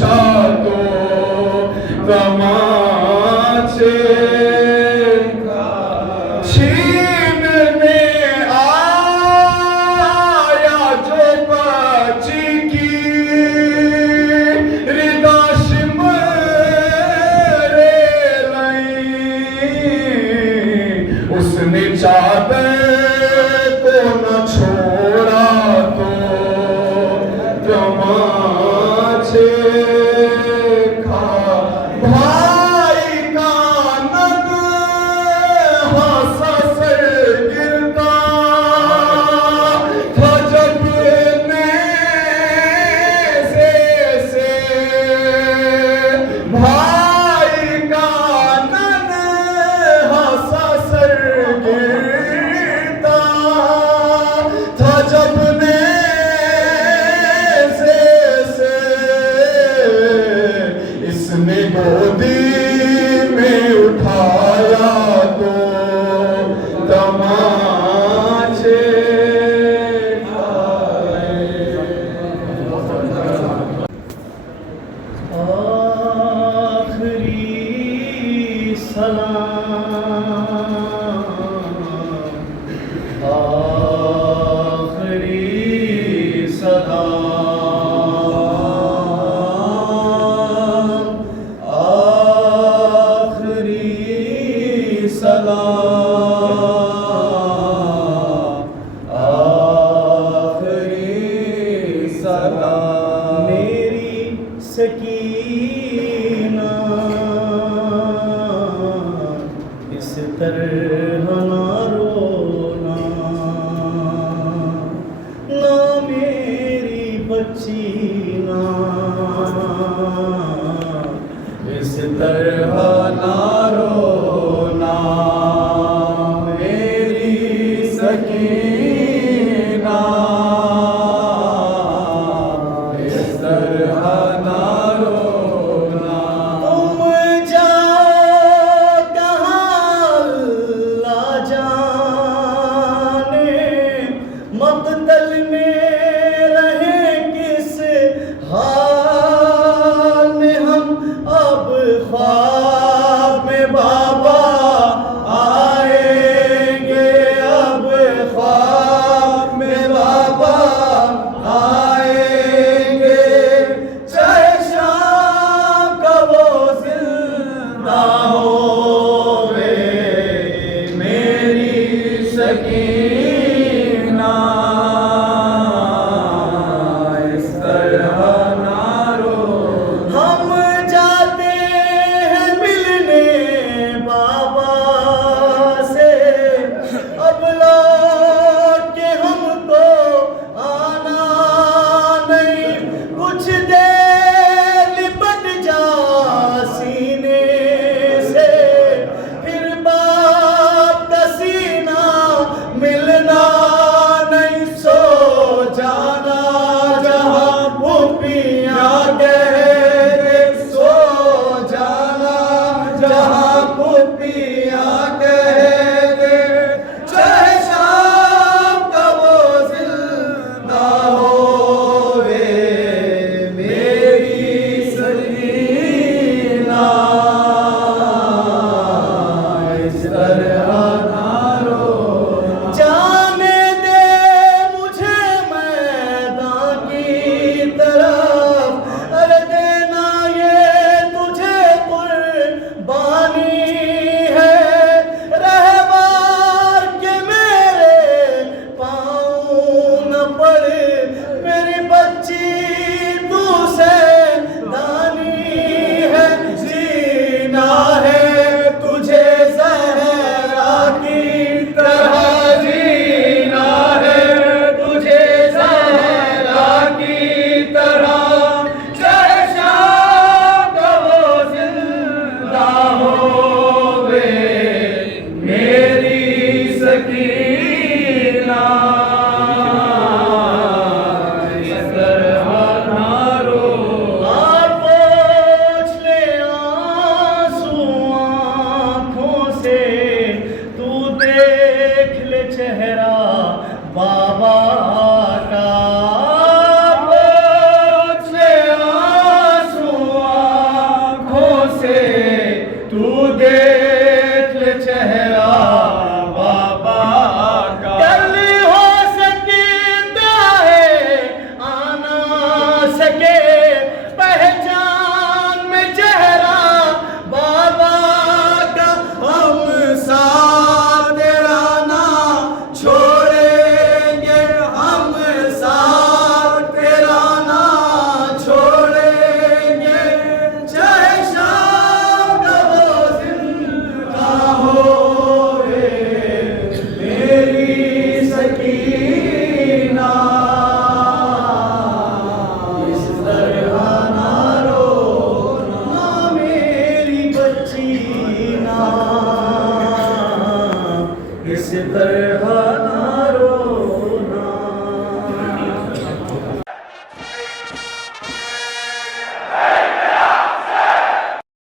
पूछा तो तमाचे छीनने आया जो बच्ची की रिदाश मेरे लई उसने चादर को न छोड़ा तो तमाचे खा भाई का नग हंसा सर गिरता था जब नेज़े से भाई का नग हंसा सर गिरता था जब नेज़े से इसने गोदी में उठाया तो तमाचे खाए। आखिरी सलाम आखिरी सलाम आखिरी सलाम आखिरी सलाम मेरी सकीना इस तरह ना रोना ना मेरी बच्ची ना इस तरह